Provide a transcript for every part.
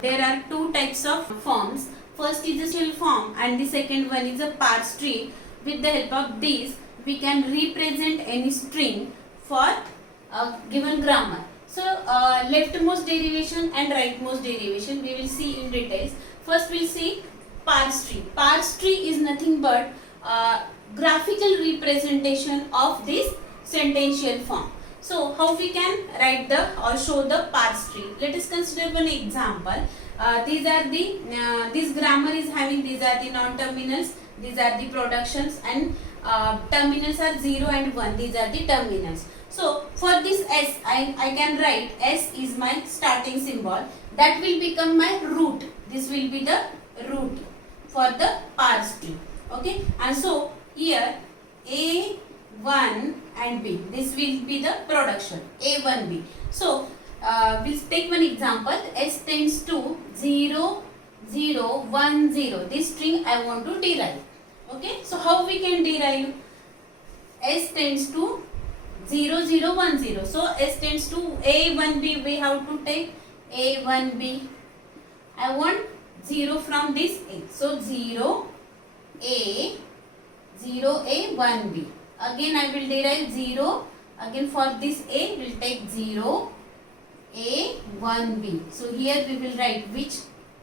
there are two types of forms. First is a shell form and the second one is a parse tree. With the help of these, we can represent any string for a given grammar. So, leftmost derivation and rightmost derivation we will see in details. First, we will see parse tree. Parse tree is nothing but graphical representation of this sentential form. So, how we can write the or show the parse tree? Let us consider one example. These are the this grammar is having, these are the non-terminals, these are the productions, and terminals are 0 and 1. These are the terminals. So, for this S, I can write S is my starting symbol. That will become my root. This will be the root for the parse tree. Okay. And so, here A1 and B. This will be the production. A1B. So, we'll take one example. S tends to 0, 0, 1, 0. This string I want to derive. Okay. So, how we can derive? S tends to 0, 0, 1, 0. So, S tends to A1B. We have to take A1B. I want 0 from this A. So, 0, A, 0A, 1B. Again, I will derive 0. Again, for this A, we will take 0, A, 1B. So, here we will write which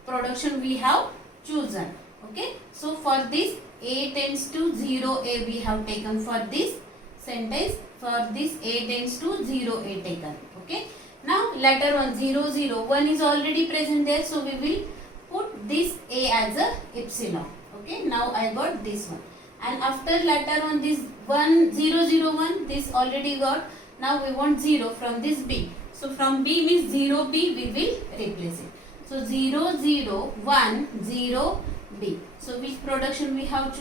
production we have chosen. Okay. So, for this A tends to 0A we have taken for this sentence. For this A tends to 0A taken. Okay. Now, later on 0, 0, 1 is already present there. So, we will put this A as a epsilon. Okay. Now, I got this one. And after later on this 1, 0, 0, 1, this already got. Now, we want 0 from this B. So, from B means 0B we will replace it. So, 0, 0, 1, 0, B. So, which production we have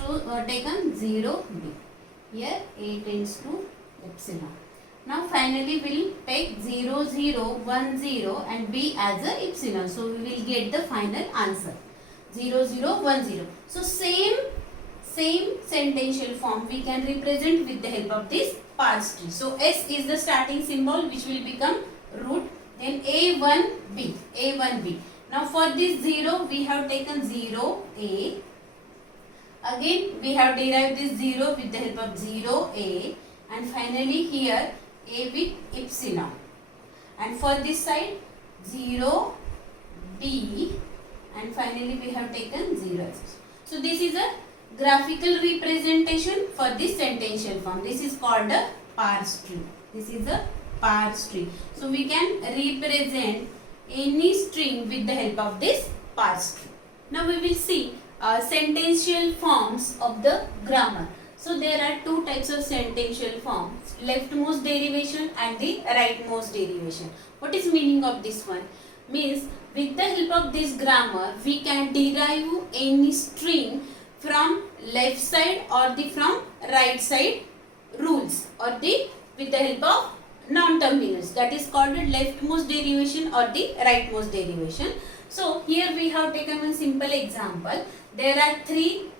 taken? 0, B. Here A tends to epsilon. Now, finally, we will take 0, 0, 1, 0 and B as a epsilon. So, we will get the final answer. 0, 0, 1, 0. So, same sentential form we can represent with the help of this parse tree. So, S is the starting symbol which will become root. Then A1B. A1B. Now, for this 0, we have taken 0A. Again, we have derived this 0 with the help of 0A. And finally, here A with epsilon. And for this side, 0B. And finally, we have taken 0. So, this is a graphical representation for this sentential form. This is called a parse tree. This is a parse tree. So, we can represent any string with the help of this parse tree. Now, we will see sentential forms of the grammar. So, there are two types of sentential forms, leftmost derivation and the rightmost derivation. What is meaning of this one? Means with the help of this grammar, we can derive any string from left side or the from right side rules or the with the help of non-terminals. That is called the leftmost derivation or the rightmost derivation. So, here we have taken one simple example. There are three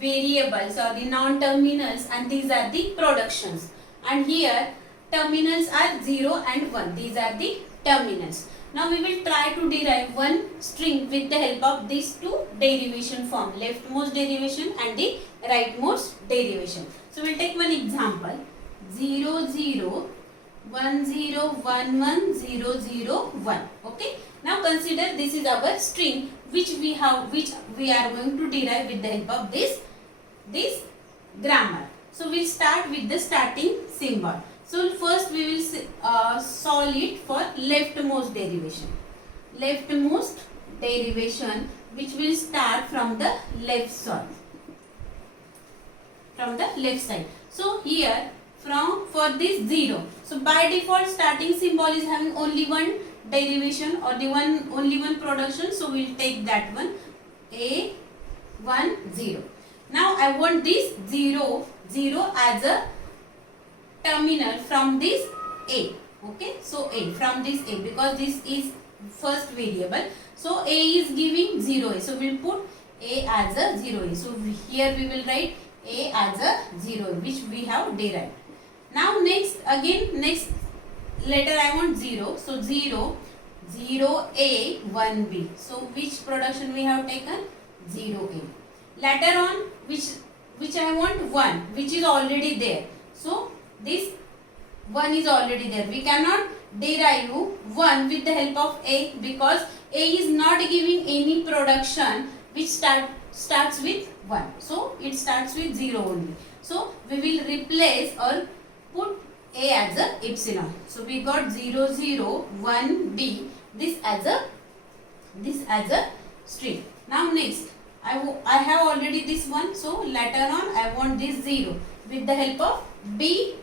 variables or the non-terminals and these are the productions. And here terminals are 0 and 1. These are the terminals. Now, we will try to derive one string with the help of these two derivation form, leftmost derivation and the rightmost derivation. So, we will take one example, 0, 0, 1, 0, 1, 1, 0, 0, 1. Okay. Now, consider this is our string which we are going to derive with the help of this grammar. So, we will start with the starting symbol. So, first we will solve it for leftmost derivation. Leftmost derivation which will start from the left side. From the left side. So, here for this 0. So, by default starting symbol is having only one derivation or the only one production. So, we will take that one A1 0. Now, I want this 0 0 as a terminal from this A. Okay. So, A from this A because this is first variable. So, A is giving 0A. So, we will put A as a 0A. So, here we will write A as a 0 which we have derived. Now, next letter I want 0. So, 0, 0A 1B. So which production we have taken? 0A. Later on which I want 1, which is already there. So this 1 is already there. We cannot derive 1 with the help of A because A is not giving any production which starts with 1. So it starts with 0 only. So we will replace or put A as a epsilon. So we got 0 0 1 B, this as a string. Now next I have already this one, so later on I want this 0. With the help of B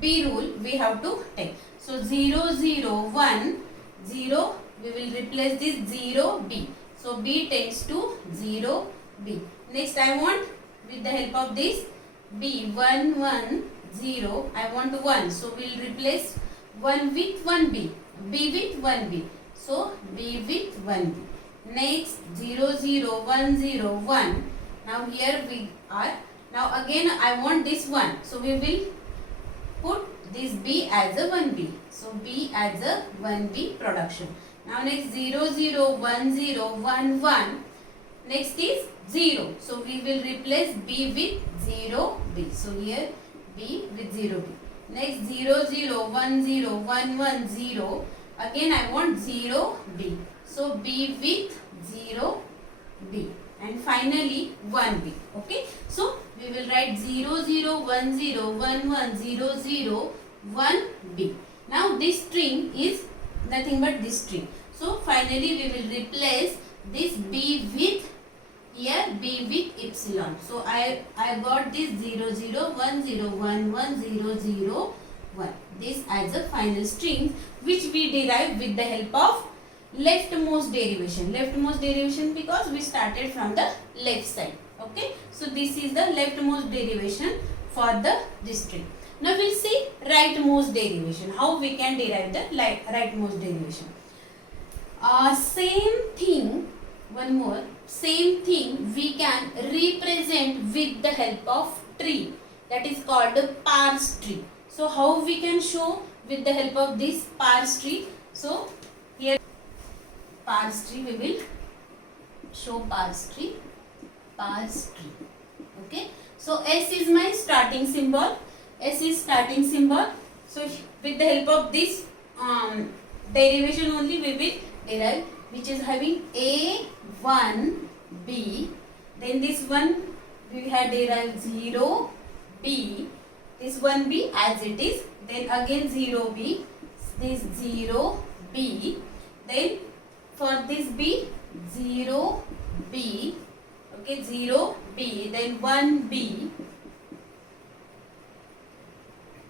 rule we have to take. So 0 0 1 0, we will replace this 0 B. So B tends to 0 B. Next I want with the help of this B 1 1 0, I want 1. So we will replace 1 with 1B, B with 1B. So B with 1B. Next 0 0 1 0 1. Now here we are. Now again I want this 1. So we will put this B as a 1B. So B as a 1B production. Now next 0 0 1 0 1 1. Next is 0. So we will replace B with 0B. So here B with 0B. Next 0 0 1 0 1 1 0. Again I want 0B. So B with 0B. And finally 1B. Okay. So we will write 0 0 1 0 1 1 0 0 1B. Now this string is nothing but this string. So finally we will replace this B with here B with epsilon. So I got this 0 0 1 0 1 1 0 0 1. This as a final string which we derive with the help of leftmost derivation. Leftmost derivation because we started from the left side. Okay. So this is the leftmost derivation for this string. Now we'll see rightmost derivation. How we can derive the rightmost derivation. Same thing. One more. Same thing we can represent with the help of tree. That is called the parse tree. So how we can show with the help of this parse tree? So here parse tree, we will show parse tree. Okay. So S is my starting symbol. S is starting symbol. So with the help of this derivation only we will derive, which is having A1B. Then this one we have derived 0B. This 1B as it is. Then again 0B. This 0B. Then for this B 0B. Okay, 0B. Then 1B.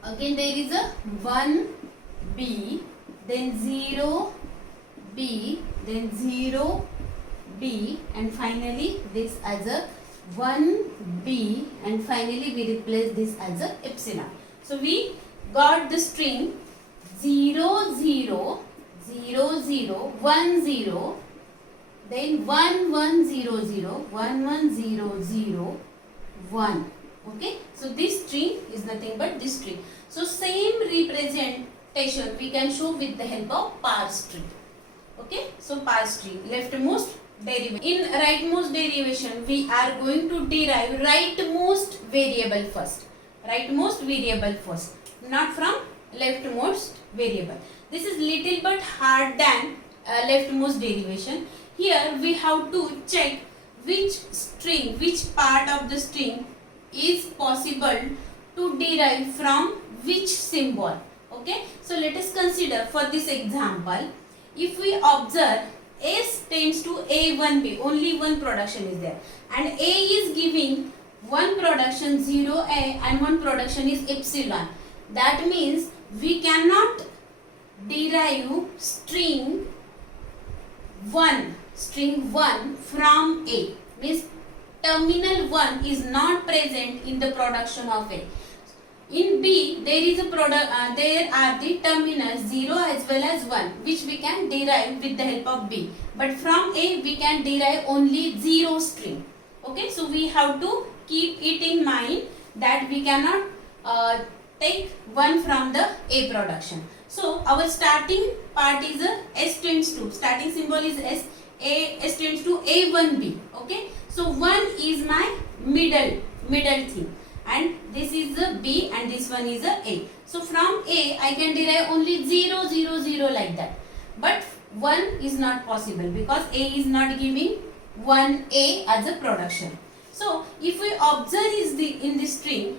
Again there is a 1B. Then 0B. Then 0B. And finally this as a 1B. And finally we replace this as a epsilon. So we got the string 0 0 0 0 1 0, then 1 1 0 0 1 1 0 0 1. Okay. So this string is nothing but this string. So same representation we can show with the help of parse tree. Okay. So parse tree, leftmost derivation. In rightmost derivation we are going to derive rightmost variable first. Rightmost variable first, not from leftmost variable. This is little but hard than leftmost derivation. Here we have to check which string, which part of the string is possible to derive from which symbol. Okay. So let us consider for this example, if we observe S tends to A1B, only one production is there, and A is giving one production 0A and one production is epsilon. That means we cannot derive string 1 from A. Means terminal 1 is not present in the production of A. In B there is a there are the terminals 0 as well as 1 which we can derive with the help of B. But from A we can derive only 0 string. Okay. So we have to keep it in mind that we cannot take 1 from the A production. So our starting part is a S tends to, starting symbol is S, S tends to A1B. Okay, so 1 is my middle thing, and this is the B and this one is a. So from A I can derive only 0, 0, 0 like that, but 1 is not possible because A is not giving 1A as a production. So if we observe in this string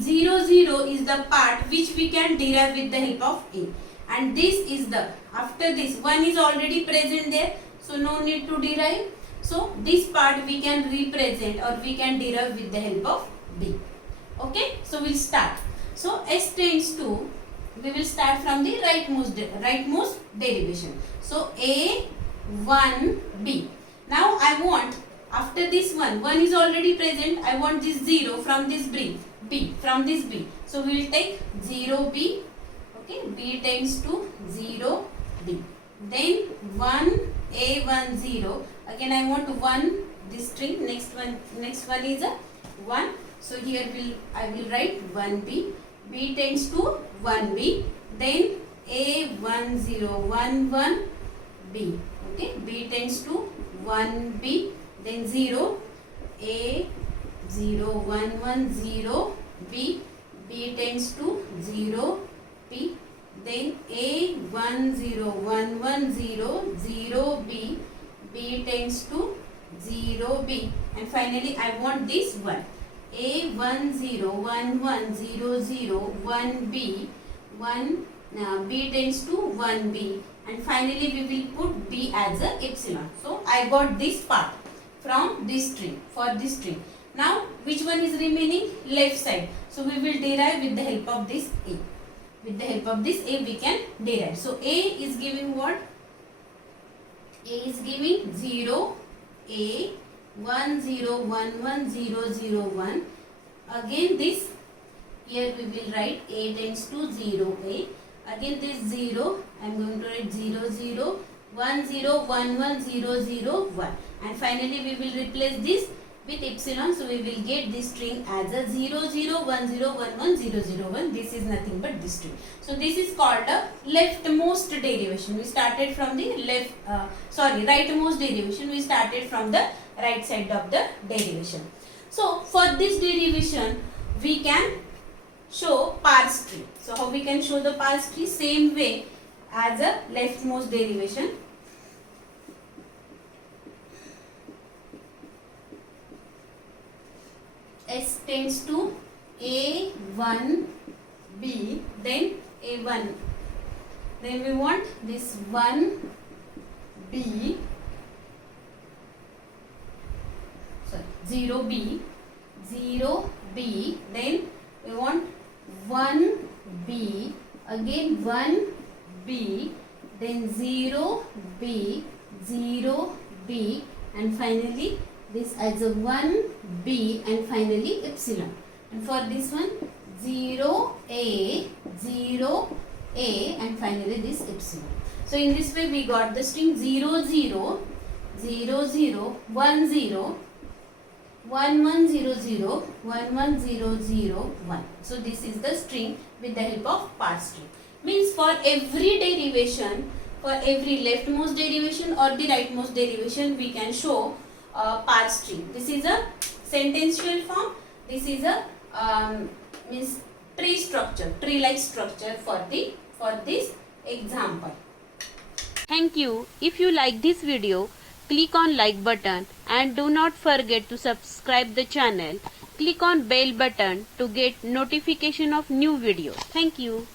0, 0 is the part which we can derive with the help of A, and this is the, after this 1 is already present there, so no need to derive. So this part we can represent or we can derive with the help of B. Okay, so we'll start. So S tends to, we will start from the rightmost derivation. So A1B. Now I want, after this one is already present, I want this 0 from this B, from this B. So we will take 0B. Okay, B tends to 0B. Then 1A10. Again I want 1, this string, next one is a 1. So here I will write 1B. B tends to 1B. Then A1011B. Okay, B tends to 1B. Then 0, A0110B. B tends to 0B. Then A10110 0B. B tends to 0B. And finally I want this one. A101100 1B. B tends to 1B. And finally we will put B as a epsilon. So I got this part from this string, for this string. Now which one is remaining? Left side. So we will derive with the help of this A. With the help of this A we can derive. So A is giving what? A is giving 0, A, 10110001. Again this, here we will write A tends to 0A. Again this 0, I am going to write 0, 0, 10 11 0, 0, 1. And finally we will replace this with epsilon. So we will get this string as a 0, 0, 10 11 0, 0, 1. This is nothing but this string. So this is called a leftmost derivation. We started from the rightmost derivation. We started from the right side of the derivation. So for this derivation we can show parse tree. So how we can show the parse tree? Same way as a leftmost derivation. S tends to A1B, then A1. Then we want this 1B, 0B, 0B, then we want 1B, again 1B, then 0B, 0B, and finally this as a 1B, and finally epsilon. And for this one 0A, 0A, and finally this epsilon. So in this way we got the string 0, 0, 0, 0, 1, 0, 1, 1, 0, 0, 1, 1, 0, 0, 1. So this is the string with the help of parse tree. Means for every derivation, for every leftmost derivation or the rightmost derivation, we can show parse tree. This is a sentential form. This is a means tree structure, tree-like structure for this example. Thank you. If you like this video, click on like button and do not forget to subscribe the channel. Click on bell button to get notification of new videos. Thank you.